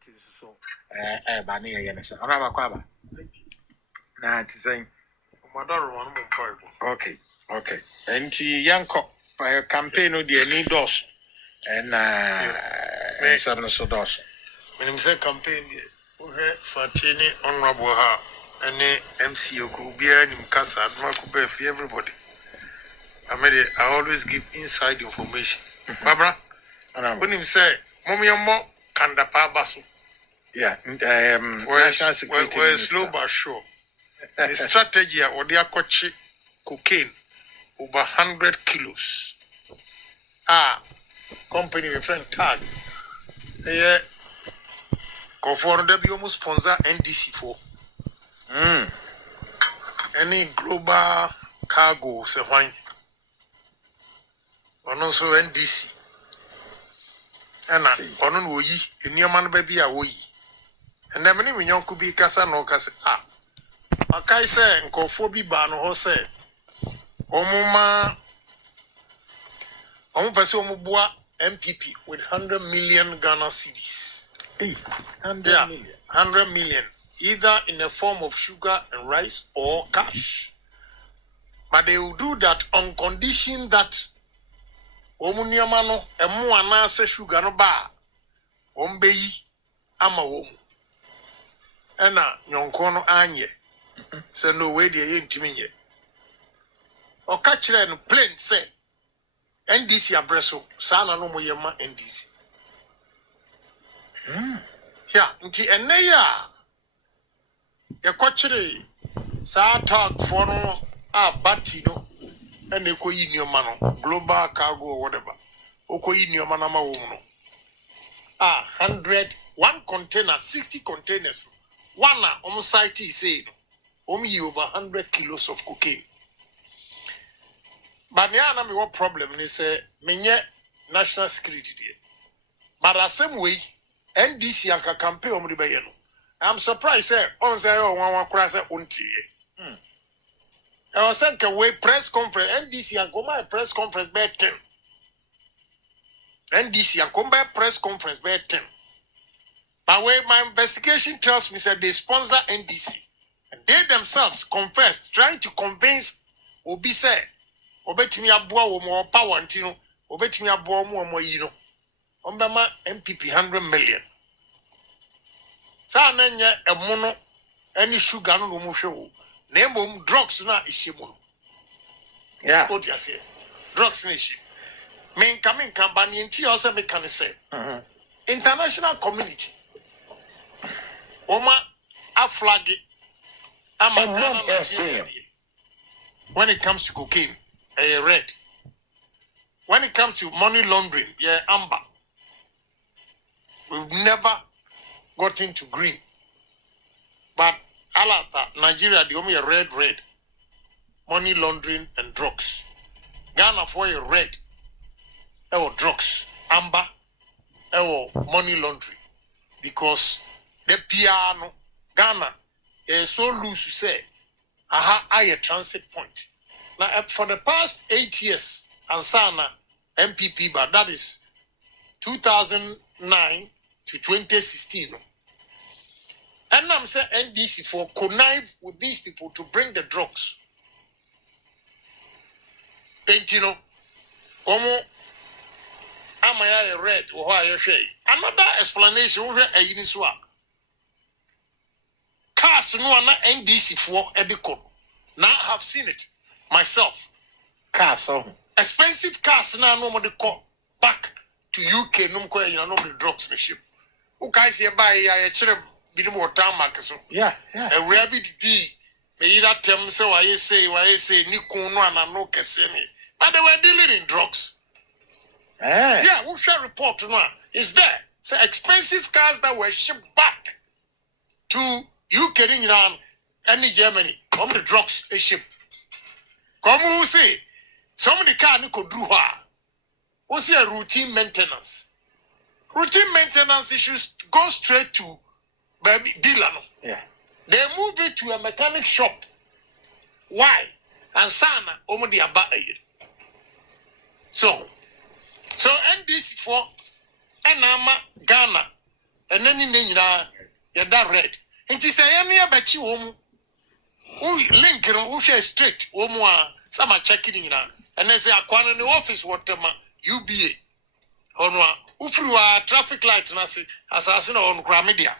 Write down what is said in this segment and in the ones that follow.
party so bani yenese ona bakwaba na tisay Madaro one more. Okay. Enti yanko campaign no de ni dos and me seven so dos. When say campaign we Fatini honorable ha and MC Okubia nim kasa adma ko be for everybody. I always give inside information. Barbara, when him say Momiamo Kandapa Basu. Yeah, national security. We're slow but sure. The strategy or their coach cocaine over 100 kilos. Company with friend tag. Yeah, go for WMO sponsor NDC for. Any global cargo se wine. And also NDC. And on woyi, in your man baby a woyi. And then many million could be Casa no Casa. Makai say, and for BIBA no ho say. Omuma Omupasomubua MPP with 100 million Ghana cedis. 100 million. 100 million. Either in the form of sugar and rice or cash. But they will do that on condition that Omuniamano and Muana se sugar no bar. Ombeyi ama womu. Ena nyonkono anye. Se no way de yentiminye. O kachire no plain say NDC abreso sana no moyema NDC. Yeah, nti enne ya kwachire sa talk for no bati no ene ko yi nioma no global cargo or whatever. Okoyi nioma na ma wo no. 100 container 60 containers. One on site say no. Yi over 100 kilos of cocaine. But now I what problem is menye national security there. But the same way NDC and campaign omribayeno. I'm surprised on say one cross unti. I was saying way press conference NDC and come press conference by 10. NDC and come press conference by 10. But way my investigation tells me that they sponsor NDC and they themselves confessed trying to convince Obi say obetimi aboa wo mo power ntino obetimi aboa mo yi no ombema MPP 100 million sa na nye emu no any sugar no mo hwe na embom drugs na ihye mo yeah what you say drugs na ihye men company nti o say me can say international community oma a flag when it comes to cocaine red. When it comes to money laundering, amber. We've never got into green. But Alata, Nigeria, the only red. Money laundering and drugs. Ghana for a red. Drugs. Amber. Money laundering. Because the piano, Ghana, is so loose to say, a transit point. Now, for the past 8 years, and Sana MPP, but that is 2009 to 2016. And I'm saying NDC for connive with these people to bring the drugs. And you know, am I red or why I say? Another explanation over a uniswa. Cars no one NDC for Edicon. Now I have seen it myself. Cars, expensive cars now no more call back to UK no more the drugs in the ship. Who guys here buy a chire bit more time market. Yeah. A rabbit D may that tell me so why you say Nico no and no Cassini. But they were dealing in drugs. Yeah, we shall report now. Is there so expensive cars that were shipped back to UK and Germany from the drugs a ship. Come who say some of the car could do what's a routine maintenance? Routine maintenance issues go straight to baby dealer. Yeah. They move it to a mechanic shop. Why? And sana omodi aba aye. So NDC for Enama Ghana and then in the that red. It is a near bet you link who share straight some are checking in and they say in the office whatever UBA on one traffic light assassin on Gramedia.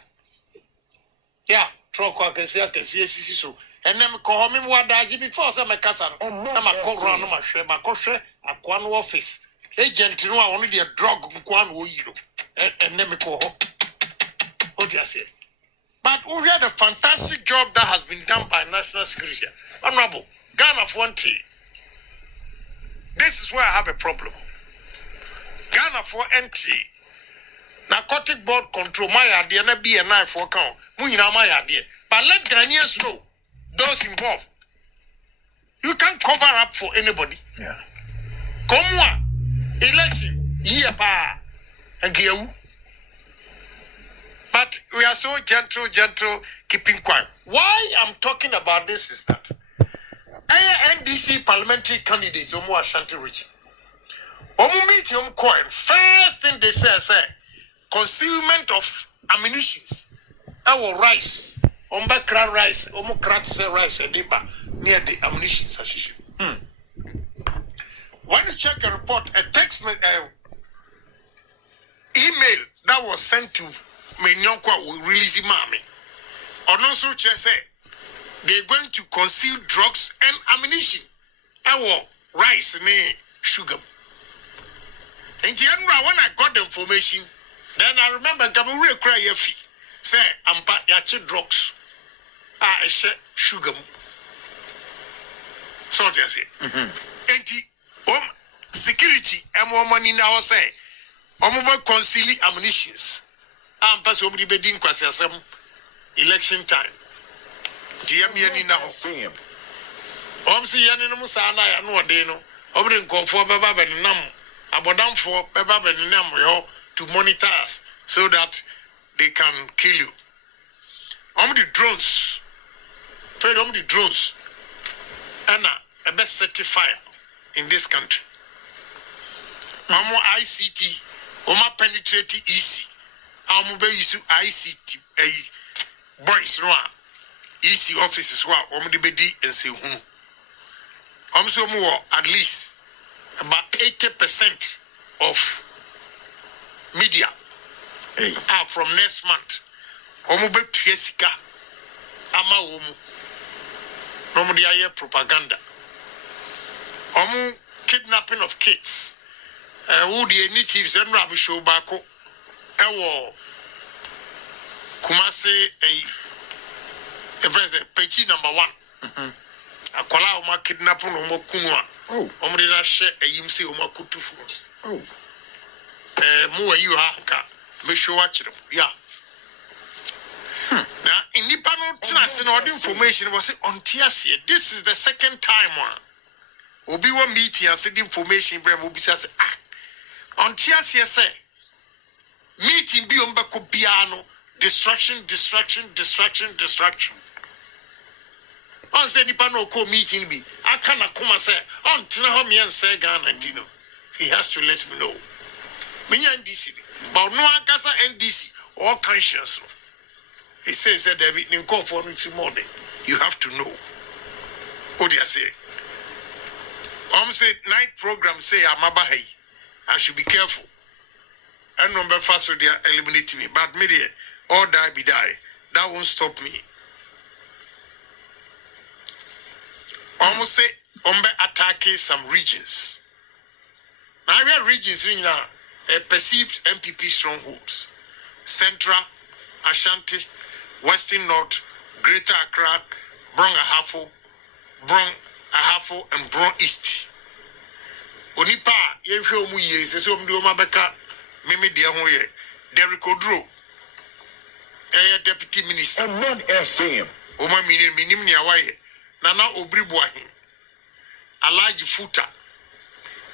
Yeah, truck can see so. And then call me what daji before some casa. I'm a call round my share, my kosher, a quan office. Agent, you know, only the drug quan wo you. And then me call. What do you say? But we had a fantastic job that has been done by national security. Honorable, Ghana for one tea. This is where I have a problem. Ghana for NT. Narcotic board control my idea, not be a knife for count. My idea. But let Ghanaians know, those involved. You can't cover up for anybody. Yeah. Come on. Election. Yeah, pa. And you. But we are so gentle, keeping quiet. Why I'm talking about this is that NDC parliamentary candidates, Omo Ashanti region, Omo meet coin. First thing they say, concealment of ammunitions. Our rice, Ombakra rice, Omo Kratse rice, and Deba near the ammunition issue. When you check a report, a text email that was sent to Menyonko will release mommy. Or no so say they're going to conceal drugs and ammunition. Our rice and sugar. In general, when I got the information, then I remember Gabriel cry fee. Say I'm yachi drugs. I said sugar. So they say. Security and more money now say. Conceal ammunitions. Pass over the bedding some election time. Dear me now. See Yanino Musana and no deno. Over the call for Baba and Nam. Abodam for Baba and Nam to monitor us so that they can kill you. The drones. Trade the drones. And a best certifier in this country. ICT. Penetrate easy. Be use ICT boys no easy offices the bedi and say so more at least about 80% of media are from next month. Be Triesica ama the propaganda. Kidnapping of kids. Who the natives and Rabbi show back Kumase a Pechi number 1. A kola oma kidnap on Omo Kunwa. Omrina share a yimsi Oma Kutufu. Mua you hanka. Me show watch them. Yeah. Now, in the panel, trust and information was on Tiasia. This is the second time one. Obi one meeting and said information, Bravo Bissas. On Tiasia say, meeting be on Bako piano, distraction. On say Nipano co meeting be. I cannot come and say, on Tinahomi and Saga and Dino. He has to let me know. Me NDC, but no Ankasa NDC or conscious. He says that they're meeting call for morning. You have to know. What do you say? Say night program say Amabahay. I should be careful. And number first so they are eliminating me. But me there, all die be die. That won't stop me. Almost say attacking some regions. Now we have regions in perceived MPP strongholds. Central, Ashanti, Western North, Greater Accra, Brong Ahafo, and Brong East. Onipa yehwe omu ye sese omde o mabeka meme de ho ye Derrick Odro deputy minister and non FM o ma minim ne awaye nana obribu ahin Alaji Futa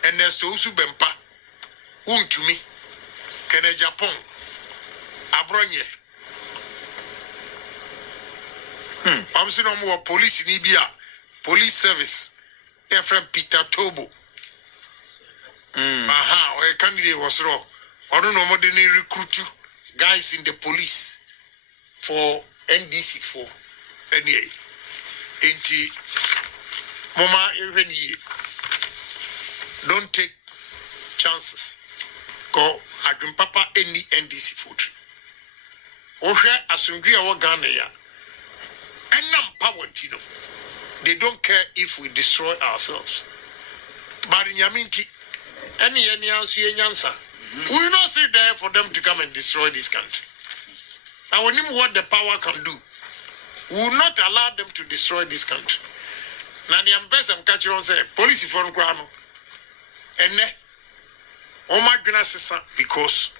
and so usu bempa untumi kene Agyapong abronye I'm saying no more police in Ibia police service from Peter Tobo. Or a candidate was raw. I don't know what they recruit you. guys in the police for NDC for NA. Enti Mama even ye don't take chances. Go Adwin Papa any NDC food. Ohwe asungri a wo Ghana ya. Enam pawantino. They don't care if we destroy ourselves. But in Yaminti, any else you answer. We will not sit there for them to come and destroy this country. And we know what the power can do. We will not allow them to destroy this country. Now the ambassador catch on say police for Grano. And Oma Gnasisa because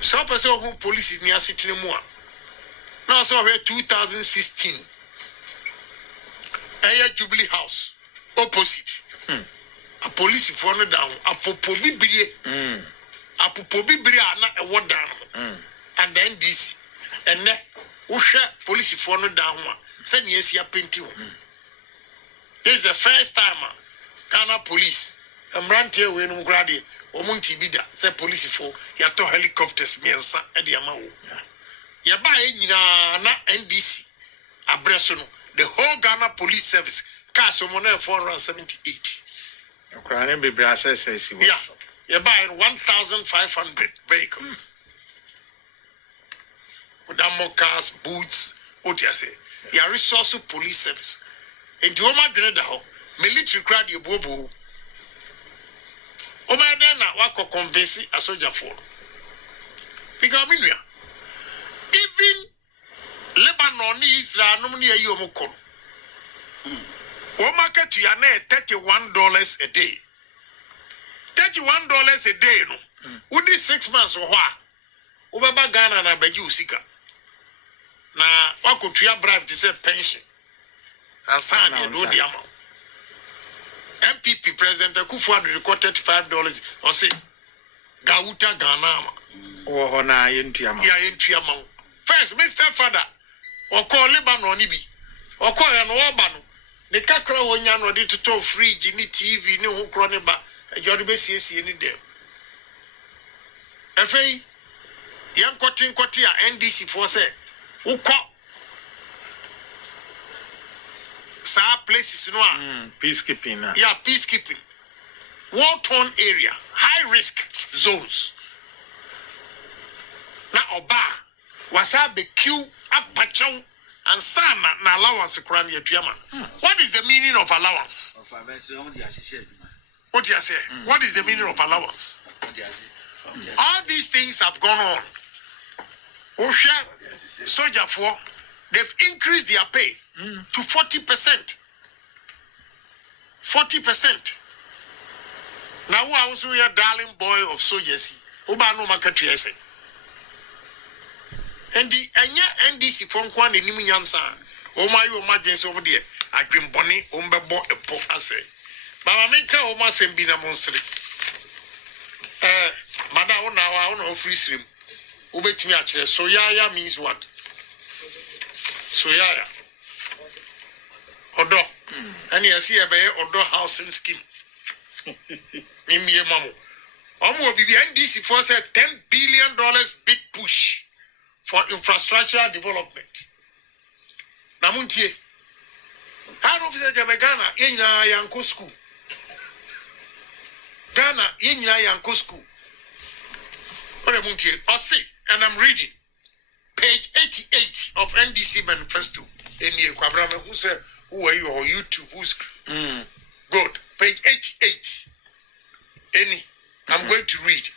some person who police is near sitting more. Now so here 2016. Aya Jubilee House opposite. A police for no down. A popobi brie. A popobi brie na a word down. And then this and then Usha police for no down. Send yes ya painting. This is the first time Ghana police and Rantia when Gradi Omunti Bida say police for yato helicopters me and sa ediamao. Yabai na NDC Abresono. The whole Ghana police service cast on 478. Yeah, you're buying 1,500 vehicles. With more cars, boots, what you say. Your resource police service. And the Oma Grenada, military crowd, your bobo. Oma Dana, wako convince a soldier for. Because even Lebanon, Israel, no money you moko. O market you are $31 a day. $31 a day, no. Would this 6 months or what? Ubaba Ghana na beju sika. Na wako tuya bribe to say pension. And sign and do the amount. MPP President Akufo-Addo record $35 or say Gauta Ghana. Oh na yentuyama. Yeah, yentuyama. First, Mr. Father. Or call Lebanon ibi. Or call an Obano. The kakra ONYA no to talk fridge, ni TV, ni hukrone ba. Jodi be CC ni dem. Efei, yan kwati a NDC for say, uko. Sa places no a. Peacekeeping. Yeah, peacekeeping. War-torn area, high risk zones. Na oba. Wasa be queue apachong and sana na allowance kran yetuyama. What is the meaning of allowance? What you say? What is the meaning of allowance? All these things have gone on. Osha soldier for they've increased their pay to 40%. 40%. Now who are also your darling boy of soldiers? Uba no market say. And the NDC from Kwan in Nimansa, oh my, oh my, yes, over there. I dream bonny, umbebo, a po, I say. Baba Minka, oh my, Sembina Monstri. Madame, now I don't know free stream. Ubet me actually. So yaya means what? So yaya. Odo. And you see a bay Odo housing scheme. Nimie mamu. Omo bibi NDC for said $10 billion big push for infrastructural development. Namuntie. How officer Ghana yenya yanko school. Ghana yenya yanko school. Ore muntie. Osi, and I'm reading page 88 of NDC manifesto. Eni kwabrame who say who are you or YouTube who's good. Page 88. Eni, I'm going to read.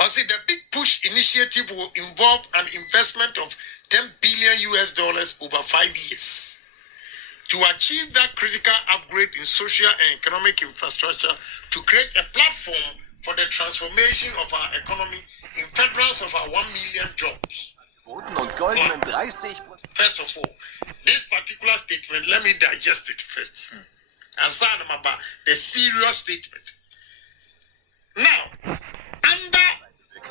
I see the big push initiative will involve an investment of $10 billion over 5 years to achieve that critical upgrade in social and economic infrastructure to create a platform for the transformation of our economy in furtherance of our 1 million jobs. First of all, this particular statement, let me digest it first. And say about the serious statement. Now, under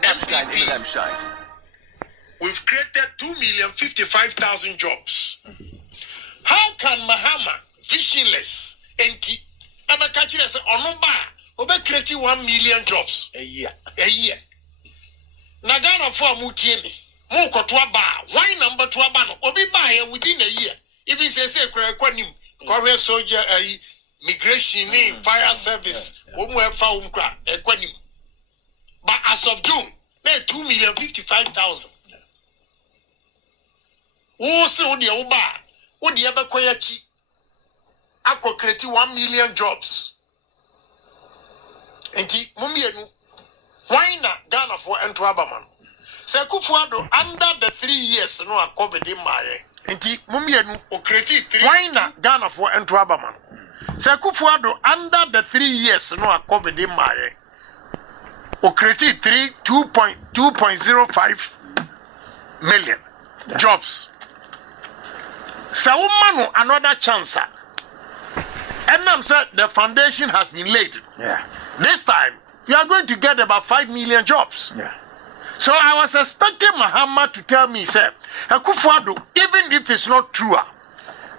MPP, we've created 2,055,000 jobs. How can Mahama, visionless, enti, abakachile say onoba, obe creating 1 million jobs a year? A year. na Ghana for mutie me mo koto aba why number 2 aba no obi ba here within a year even say kwanim corre soldier migration fire service omu efa omkra kwanim but as of June na 2,055,000 wo se wo de wo ba wo de abekoya chi akọ create 1 million jobs enti mumienu why na Ghana for ento abaman se Kufuado under the 3 years no a COVID in my enti mumienu o create 3 why na Ghana for ento abaman se Kufuado under the 3 years no a COVID in my o create 2.05 million jobs. So woman another chance. And I'm said the foundation has been laid. Yeah. This time you are going to get about 5 million jobs. Yeah. So I was expecting Mahama to tell me, sir, Akufo-Addo, even if it's not true,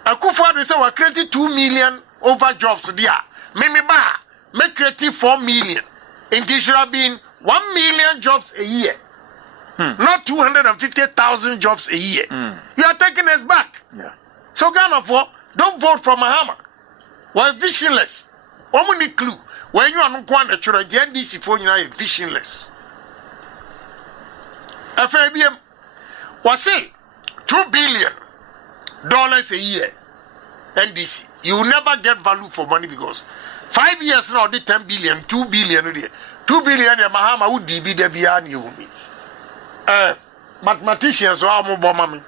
Akufo-Addo said we created 2 million over jobs there. Maybe make creative 4 million. It should have been 1 million jobs a year. Not 250,000 jobs a year. You are taking us back. Yeah. So Ghana for don't vote for Mahama. We're visionless. Only clue. When you are not going to children, the NDC for you are visionless. FABM was say $2 billion a year. NDC. You will never get value for money because 5 years now, the 10 billion, 2 billion. 2 billion, Mahama would be the Bian you. Mathematicians are more bomb.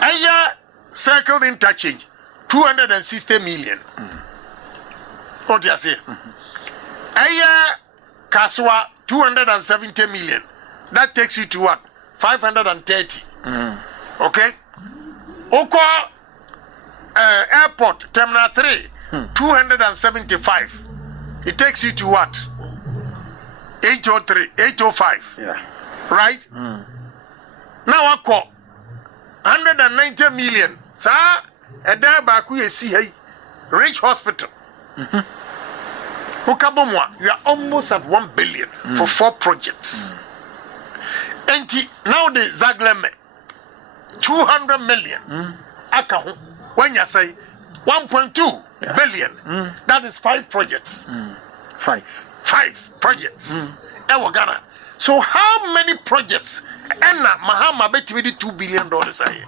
A year circled interchange 260 million. What do you say? A year Kaswa 270 million. That takes you to what? 530. Okay? Oko Airport Terminal 3 275. It takes you to what? 803, 805. Yeah. Right? Now I call 190 million. Sir, a day back we see hey, Rich Hospital. Ukabomwa, you are almost at 1 billion for 4 projects. And now the Zagleme 200 million. Akahu, when you say 1.2 billion, that is 5 projects. 5 projects. Ghana. So how many projects? And Mahama bet me the $2 billion a year.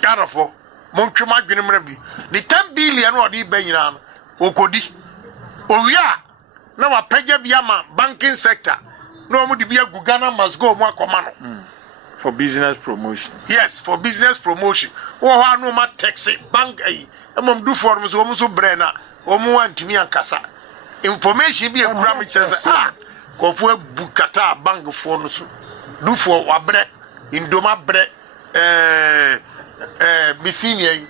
Ghana for Montreal the 10 billion or the Bayan Okodi. Oh yeah. Now a Peja Biama banking sector. No more the Gugana must go more command. for business promotion. Yes, for business promotion. Oh, no ma taxi bank eh. Mom do for us almost brena. Omo want to me and kasa. Information be a gram says go for bukata bank for no do for wabre indoma bre bisinia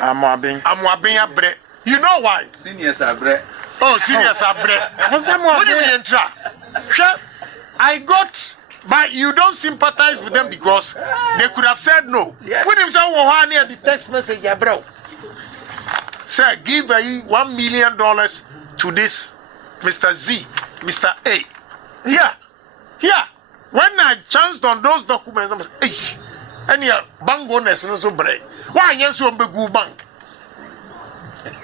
Amwabin bre. You know why? Seniors are bre. Oh, seniors are bre. What do you mean entra? I got, but you don't sympathize with them because they could have said no. Yes. When him say near the text message, yeah, bro. Sir, give $1 million to this Mr. Z, Mr. A. Yeah. When I chanced on those documents, I said, and your bank owners no so break. Why yes you be go bank?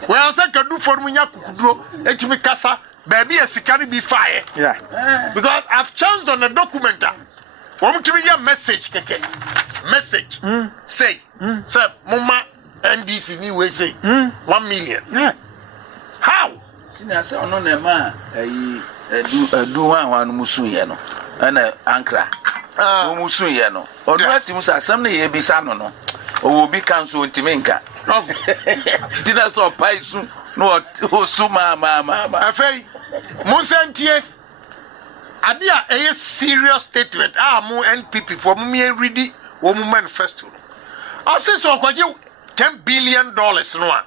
Well, I said can do for me yakudro, etimi kasa, baby a sikari be fire. yeah. Because I've chanced on a document. Want to be a message, keke. Message. Say, sir, Mama NDC ni we say 1 million. Yeah. How? Seniors are no nema do one musu ye no. Ana ankra. Musu ye no. Odo ati musa asam na ye bisa no no. O bi kanso ntimi nka. Dina so paisu no o su ma. Afei, Monsantie, adia a serious statement. Mo NPP for me ready o mu manifesto. I say so kwaje $10 billion no.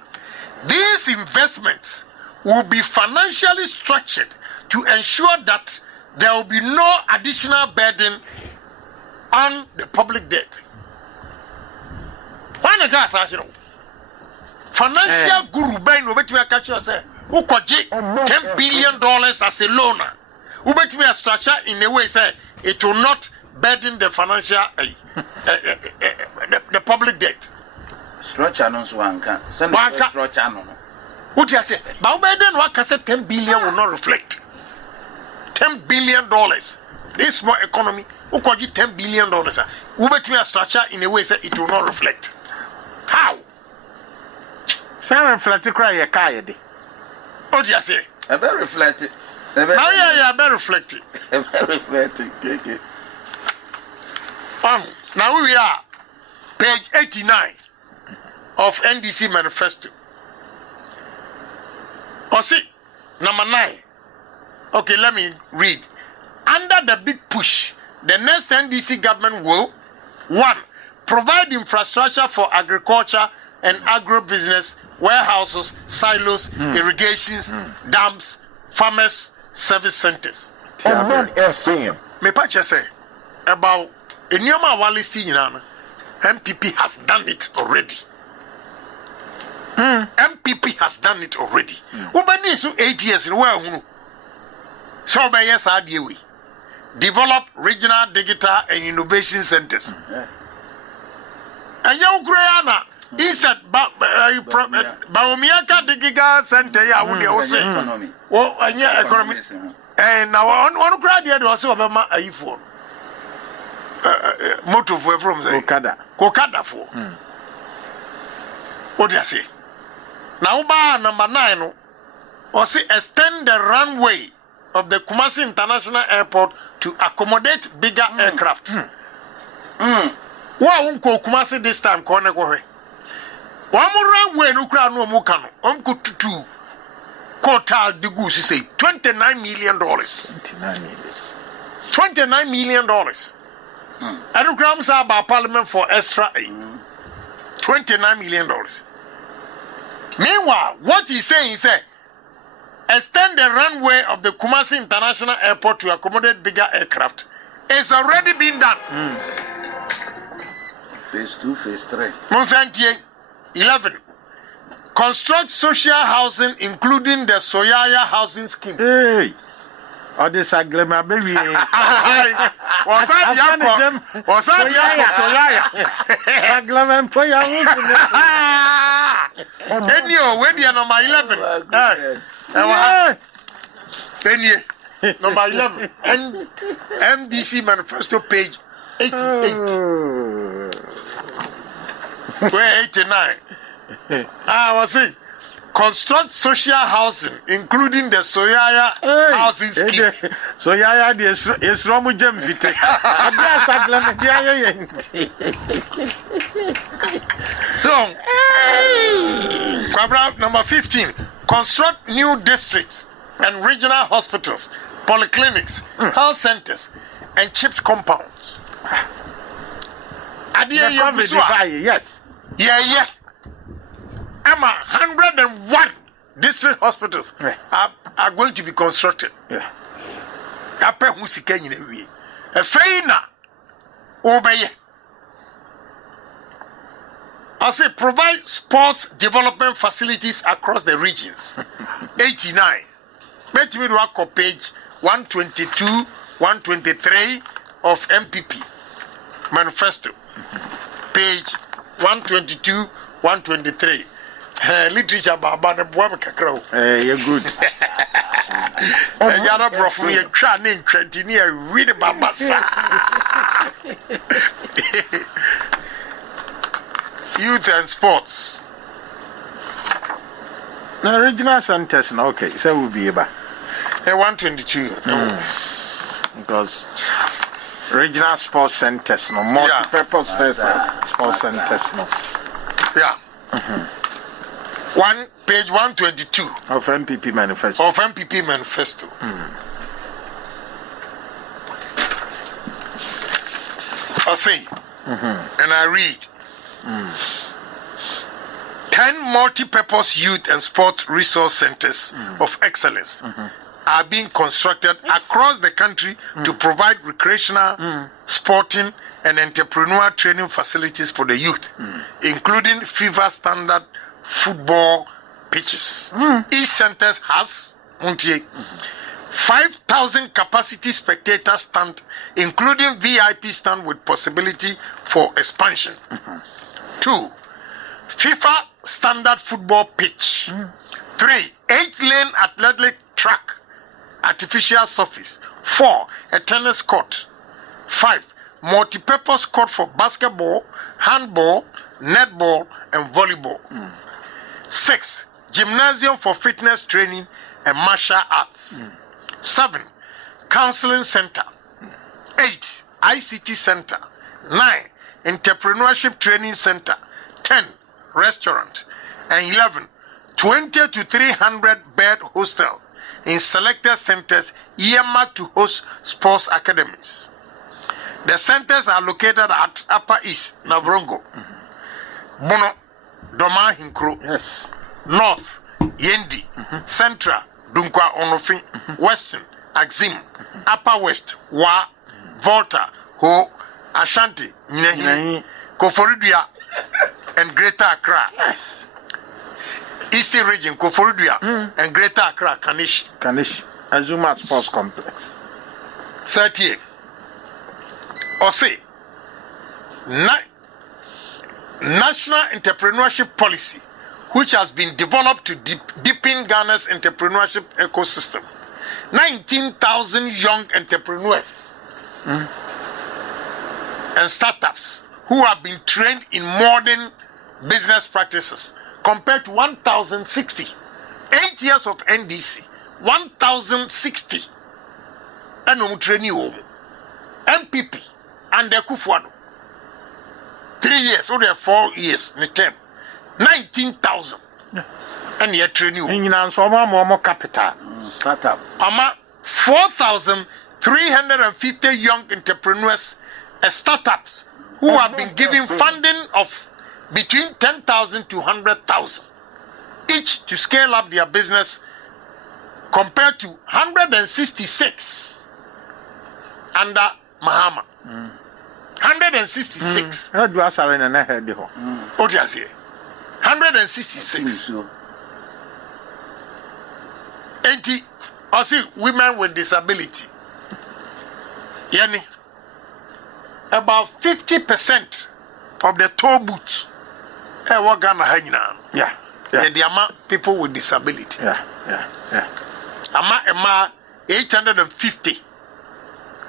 These investments will be financially structured to ensure that there will be no additional burden on the public debt. Why not gas financial guru ben no bet me catch you say who kwaje $10 billion as a loaner. Ubetimi a structure in a way say it will not burden the financial the public debt. Structure no so anka. Structure no. What you say? But then what can say 10 billion will not reflect. $10 billion. This small economy, who could give $10 billion? Ubetimi a structure in a way say it will not reflect. How? Some reflect cry a kayade. What do you say? I better reflect it. Now, yeah, better reflect it. I better reflect it. Okay. Now we are page 89 of NDC manifesto. See, number 9. Okay, let me read. Under the big push, the next NDC government will 1. Provide infrastructure for agriculture and agro-business, warehouses, silos, irrigations, dams, farmers, service centers. And when saying, Me pacha say about Enyoma Walisti Yinana, MPP has done it already. MPP has done it already. Ubani so 8 years in where so by yes we develop regional digital and innovation centers. And you Grana instead Baomiaka digital center ya would you say oh and yeah economy and now on graduate also about a phone motor for from the Kokada for what do you say? Now, number 9, or see extend the runway of the Kumasi International Airport to accommodate bigger aircraft. Why won't Kumasi this time? One more runway, no crowd, no mukano. To quota the goose say $29 million. $29 million. I don't grams about Parliament for extra aid. $29 million. Meanwhile, what he's saying is extend the runway of the Kumasi International Airport to accommodate bigger aircraft. It's already been done. Phase 2, phase 3. Monsantier, 11. Construct social housing, including the Soyaya housing scheme. Hey. Or the Saglema baby. What's that, Yako? What's that, Yako? Saglema and Poya. And you, when you're number 11. Number 11. MDC manifesto page 88. Where 89? Was it? Construct social housing, including the Soyaya housing scheme. Soyaya is Romu Jam Vite. So, number 15. Construct new districts and regional hospitals, polyclinics, health centers, and chipped compounds. Yes. Yeah. Emma, 101 district hospitals are going to be constructed. Yeah. Ape husika nyina wie. Efei na obeye. I say provide sports development facilities across the regions. 89. Let me work on page 122, 123 of MPP manifesto. Page 122, 123. Literature baba na boa kakra. You're good. Yara brofu ye twa ne ntwantini a read baba sa. Youth and sports. The regional centers, okay, so will be about 122. Because regional sports centers, no multi-purpose sports centers, no. Yeah. Page 122 of MPP manifesto. I say, and I read 10 multi-purpose youth and sports resource centers of excellence are being constructed across the country to provide recreational, sporting, and entrepreneurial training facilities for the youth, including FIFA standard football pitches. Each centers has 5,000 capacity spectator stand, including VIP stand with possibility for expansion. 2. FIFA standard football pitch. 3. 8-lane athletic track, artificial surface. 4. A tennis court. 5. Multi-purpose court for basketball, handball, netball, and volleyball. 6. Gymnasium for fitness training and martial arts. 7. Counseling center. 8. ICT center. 9. Entrepreneurship training center. 10. Restaurant. And 11. 20 to 300 bed hostel in selected centers earmarked to host sports academies. The centers are located at Upper East, Navrongo, Bono, Doma Hinkro, Yes. North, Yendi, Central, Dunkwa Onofin, Western, Axim, Upper West, Wa, Volta, Ho, Ashanti, Nyahi, Koforidua, and Greater Accra. Yes. Eastern Region, Koforidua, and Greater Accra, Kanish. Azuma Sports Complex. 38. Or say, National Entrepreneurship Policy, which has been developed to deepen Ghana's entrepreneurship ecosystem. 19,000 young entrepreneurs and startups who have been trained in modern business practices compared to 1,060. 8 years of NDC, 1,060. And training MPP and the Kufuado. 3 years, or 4 years, 19,000. And yet training. In more capital. Startup. Ama 4,350 young entrepreneurs and startups who have been given funding of between 10,000 to 100,000 each to scale up their business, compared to 166 under Mahama. 166. How do I say in a head? What do you say? 166. 80. I see women with disability. Yani, about 50% of the toll booths what Ghana hangina. Yeah. And the amount people with disability. Yeah. Ama 850.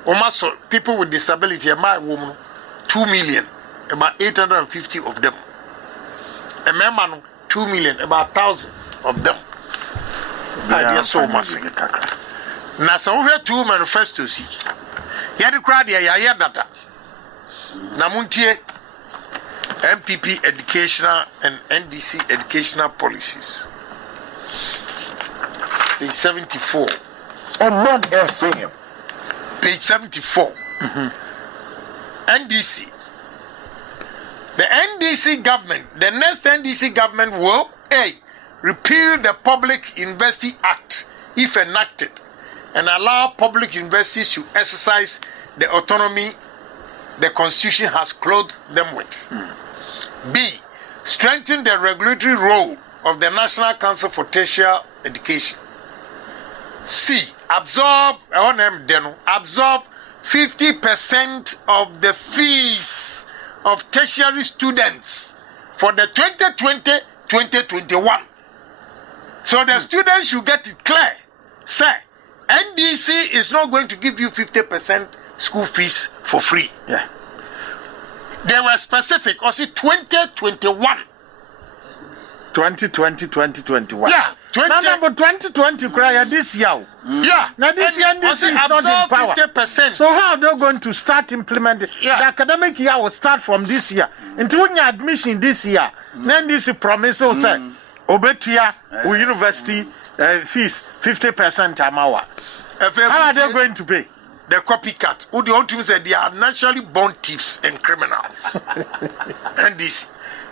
Almost people with disability, woman 2 million, about 850 of them. A man 2 million, about 1,000 of them. They are so much. Now, so we have 2 manifestos. Yadi crowd, ya data. Namuntie MPP educational and NDC educational policies. Page 74. And not FM. Page 74. NDC. The NDC government, the next NDC government will A. Repeal the Public University Act if enacted and allow public universities to exercise the autonomy the Constitution has clothed them with. B. Strengthen the regulatory role of the National Council for Tertiary Education. C. Absorb 50% of the fees of tertiary students for the 2020-2021. So the students should get it clear. Sir, NDC is not going to give you 50% school fees for free. Yeah. They were specific. Also 2021. 2020-2021. Yeah. But 2020 cry this year. Yeah. Now this year NDC is not in power. 50%. So how are they going to start implementing? Yeah. The academic year will start from this year. Into your admission this year. Then this promise will say, Obetia, university fees 50% amawa. How are they going to pay? The copycat. Who do you want to say they are naturally born thieves and criminals? And this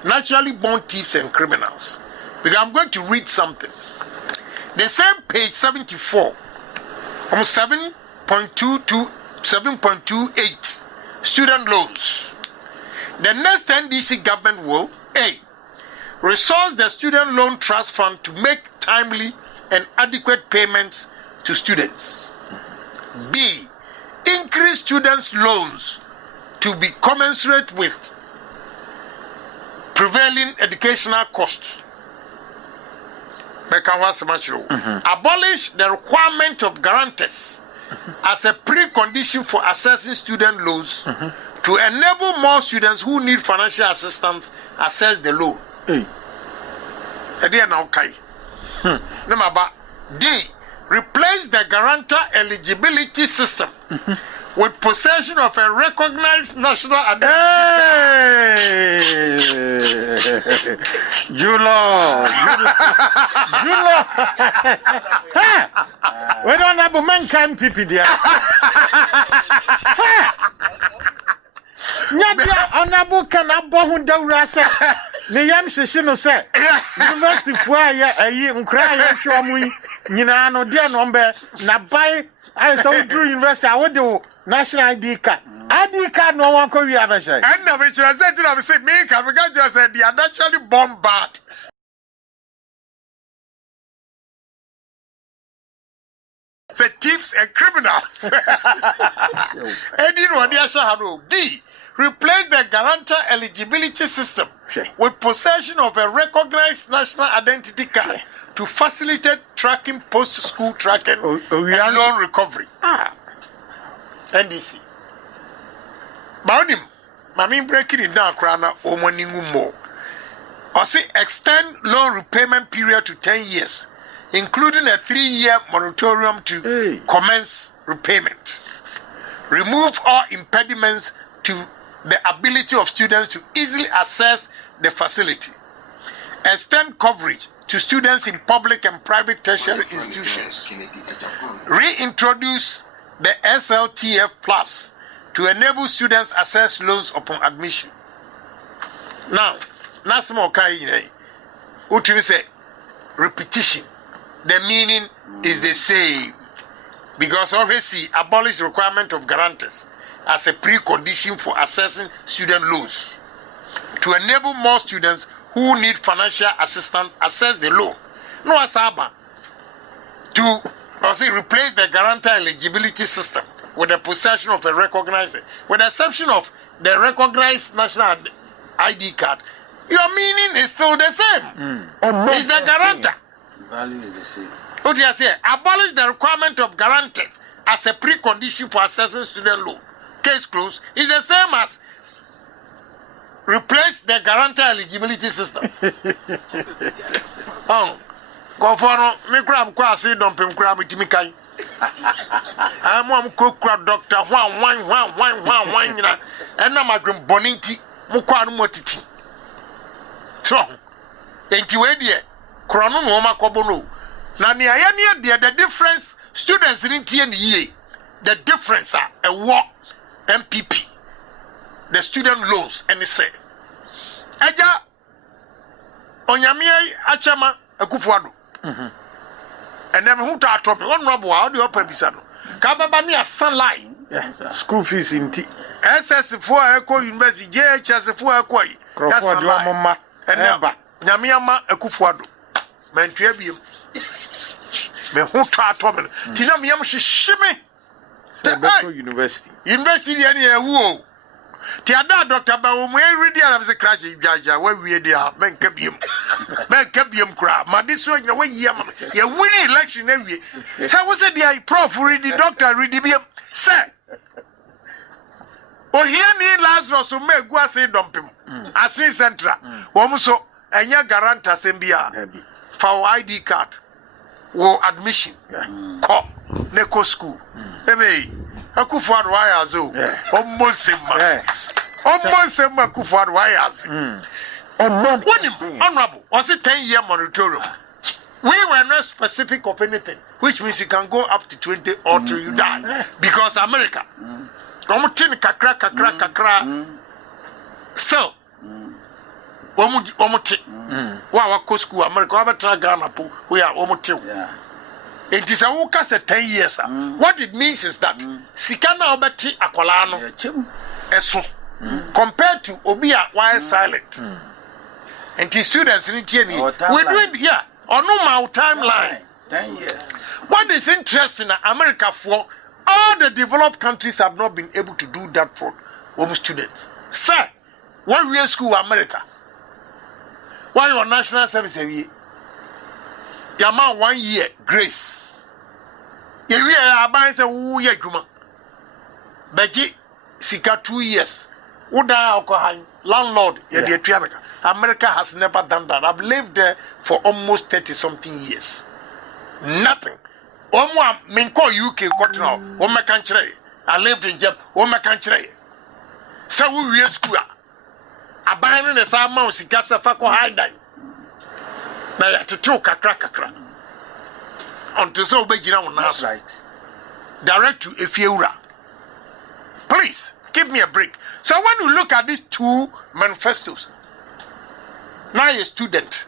naturally born thieves and criminals. Because I'm going to read something. The same page 74, 7.28 student loans. The next NDC government will A. Resource the student loan trust fund to make timely and adequate payments to students. B. Increase students' loans to be commensurate with prevailing educational costs. Abolish the requirement of guarantors as a precondition for accessing student loans to enable more students who need financial assistance access the loan. Number D. Replace the guarantor eligibility system with possession of a recognized national identity. Julo. We don't have a man can pipi there. Nyabia honorable can abohu dawrasa. Ne yam shishino say. University fwa ya ayi nkra ya hwomu nyina no de no mbe na bai I saw through university I would do national ID card. ID card no one could be ever say. And now which I said to have said me can we just said they are naturally born bad. Say thieves and criminals. And you know they shall D. Replace the guarantor eligibility system with possession of a recognized national identity card to facilitate tracking post-school tracking and loan recovery. NDC. Baudim, mami breaking it down, krana omoningu more. Or say extend loan repayment period to 10 years, including a 3-year moratorium to commence repayment. Remove all impediments to the ability of students to easily access the facility. Extend coverage to students in public and private tertiary institutions. Reintroduce the SLTF Plus to enable students access loans upon admission. Now, Nasmo Kai, what you say? Repetition. The meaning is the same. Because obviously, abolish the requirement of guarantors as a precondition for accessing student loans to enable more students who need financial assistance access the loan. No asaba to replace the guarantor eligibility system with the possession of a recognized, with the exception of the recognized national ID card. Your meaning is still the same. It's the guarantor. Value is the same. What do you say? Abolish the requirement of guarantors as a precondition for accessing student loan. Case closed. It's the same as replace the guarantor eligibility system. Go for me grab kwasi dumping grab it me kai. I'm one cook doctor one and now my grim boniti mukwan motiti. So, ain't you idea? Chrono no makobono. Now, near the difference students in TNE, the difference are a war MPP, the student loans, and they say, Aja Onyamia Achama Akufuado. And then who taught me one rubber, how do you open Bisano? Kababania sunlight, school fees in T. SS for Echo University, JHS for Echo. That's a mama and never Yamiama Akufuado. Mentuabium. Me who taught me. Tina Miam shimmy. University. University any woo. Tiada Dr. Baum, we ready as a crash, Jaja, where we are, men cabium crab. My this way, away, yam, you're winning election every. How was it the prof ready, doctor ready, sir? Oh, here need Lazarus who may go say dump him. I see Centra. Womuso, and your guarantor Sembia for ID card or admission. Call Neko school. Hey, Akufuad Wayazo, almost same. Akufuad Wayaz. Honorable, was it 10-year moratorium? We were not specific of anything, which means you can go up to 20 or till you die. Because America, kakra. Still, Omuti, Wawa Cosco, America, Ghana, we are Omuti. It is a workers at 10 years. What it means is that Sikana Obeti Akolano Eso compared to Obia, why silent? And the students in TNE, we do it, or no more timeline. 10 years. What is interesting in America for all the developed countries have not been able to do that for students. Sir, when we are school America, why your national service every your man 1 year grace. You are buying say who ye juma. Beji sika 2 years. Uda alcohol landlord America has never done that. I've lived there for almost 30 something years. Nothing. Omwa minko UK kotno. Ome kanchre. I lived in Japan. Ome kanchre. Sa we school. Abane ne sa ma sika sa fa ko haidan. Na ya tetu kakra. Until so begina on us. Right. Direct to Efieura. Please give me a break. So when you look at these two manifestos, now you're a student.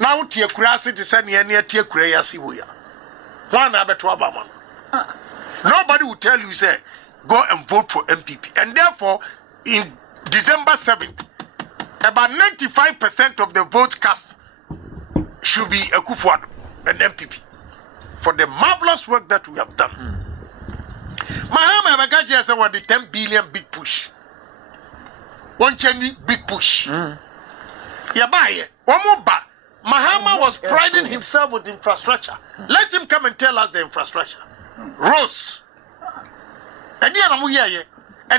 Now tia curiosity said near tia curiosity. One Abetwa. Nobody will tell you say go and vote for MPP. And therefore, in December 7th, about 95% of the vote cast should be a Kufuado, an MPP, for the marvelous work that we have done. Mahama Bagaji said what the 10 billion big push. One Chenny big push. Yabaye, Omoba. Mahama was priding himself with infrastructure. Let him come and tell us the infrastructure. Roads. And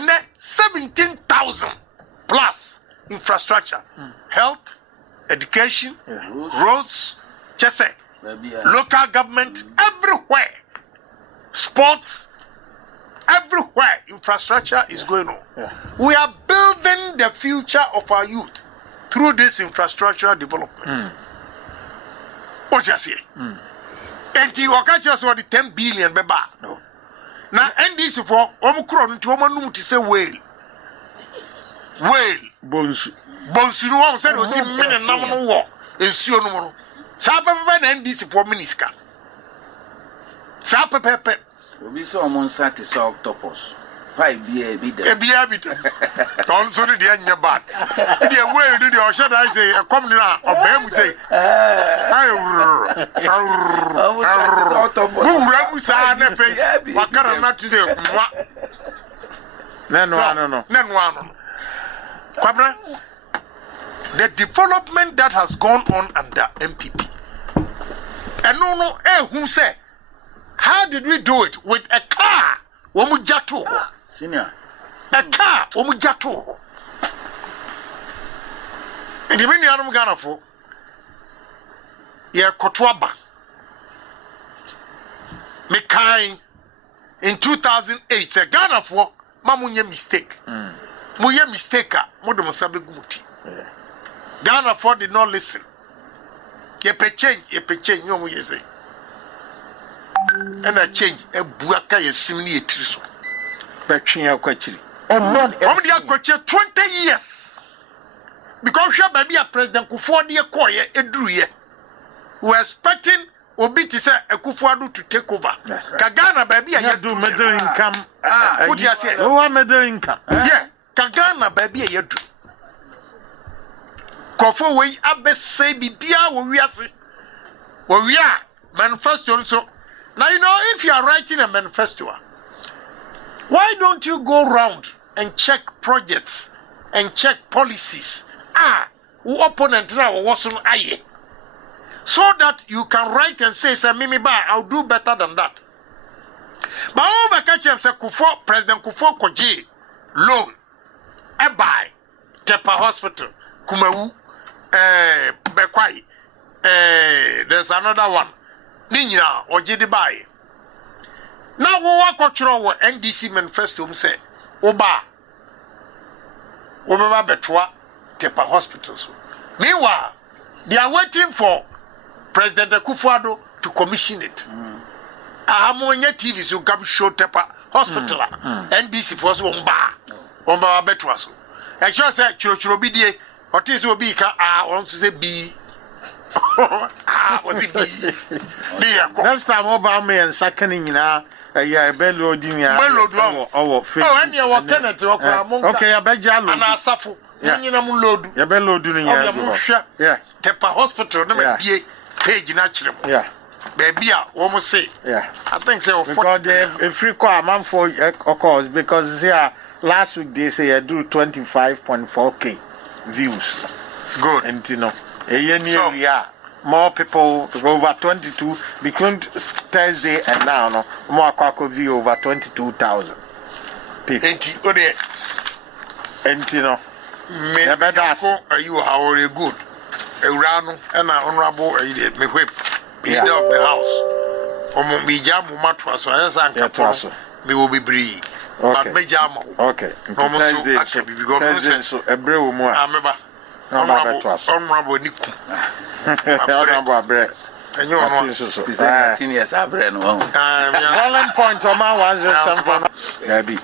then 17,000 plus infrastructure. Health, education, roads, just say, local government, everywhere. Sports, everywhere infrastructure is going on. We are building the future of our youth through this infrastructural development. What you say? And you catch us what the 10 billion beba. No. Now end this for omukron to omanum to say whale. Bones no one said was in men and nominal war in Siono. Sapa and this for Miniska. Sapa pepe. We saw Monsat is octopus. 5 year bit. Also, the end your back. The way did your shot, I say, a commoner of them say, the development that has gone on under MPP. And no, who say, how did we do it with a car? Womujato. Senior. A car, Womujato. And the mini animal Ghana for Ye Kotwaba. Mekai in 2008, a Ghana for Mamunya mistake. Muya mistake, Modem Sabiguti. Ghana for did not listen. Ye pe change, no more say. And I change a buaka is similar to Between question. Only a question 20 years. Because you baby a president Kufuor Koye Edruye. We're expecting Obi to say a Kufuor to take over. Kagana baby a do middle income. What you say? Oh, middle income. Yeah, Kagana baby a do. Kofo we abe say bibia we are manifesto so. Now, you know, if you are writing a manifesto, why don't you go around and check projects and check policies? Who opponent now was on aye. So that you can write and say, Mimi Ba, I'll do better than that. But all the catch say Kufuor, President Kufuor Koji, loan, buy, Tepa Hospital, Kumawu, Bekwai, there's another one. Ninya or Jidibai. Now, what cultural NDC manifesto say, Oba Betua, Tepa hospitals. Meanwhile, they are waiting for President Kufuor to commission it. Amonya TV so come show Tepa hospital. NDC for so Omba Betua so. I just said, Churobidie, or this will be I want to say B. Was it next time Obama and second in bello dinia and you were Kenneth okay, I beg you and I suffer. Load your bello doing Tepa hospital, number page natural. Yeah. baby, almost say. Yeah. I think so. Because the free call amount for course because last week they say I do 25.4k views. Good. And you know, more people over 22 between Thursday and now no more Kwako view over 22,000 people. And you know, are you how good? A rano and an honorable me whip. Leader of the house. Me jamu matwa so as an me will be bree. But me jamu. Okay. Thursday so a brew more. Ameba. Honorable Niku. Honorable bread. And you are senior sabre no. Rolling point on my one something. Maybe.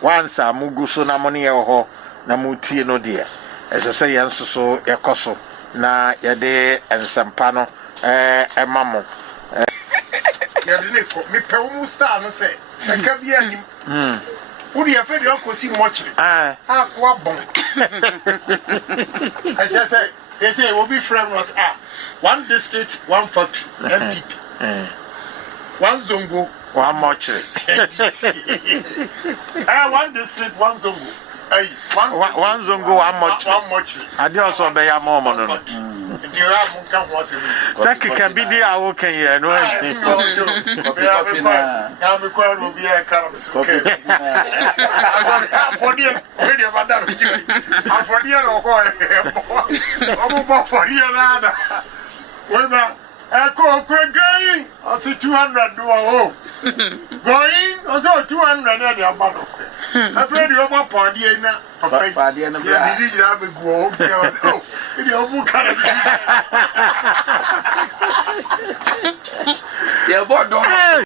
Once a muguso na money ho na muti no dear. As I say, answer so a coso na yade and sampano mammo. Me pewu star no say. I can be any. Would you have fed your uncle see much? What bon? I just say, they say, will be friend was one district, one factory, MPP. One zongo, one mortuary. One district, one zongo. One zongo, one mortuary. I also be a moment. That can be the hour can you know? Going, I see 200 do a going, also 200 at your mother. I played your papa, dear. Papa, dear, yeah, did you have a go? Oh, your book. Yeah, but don't.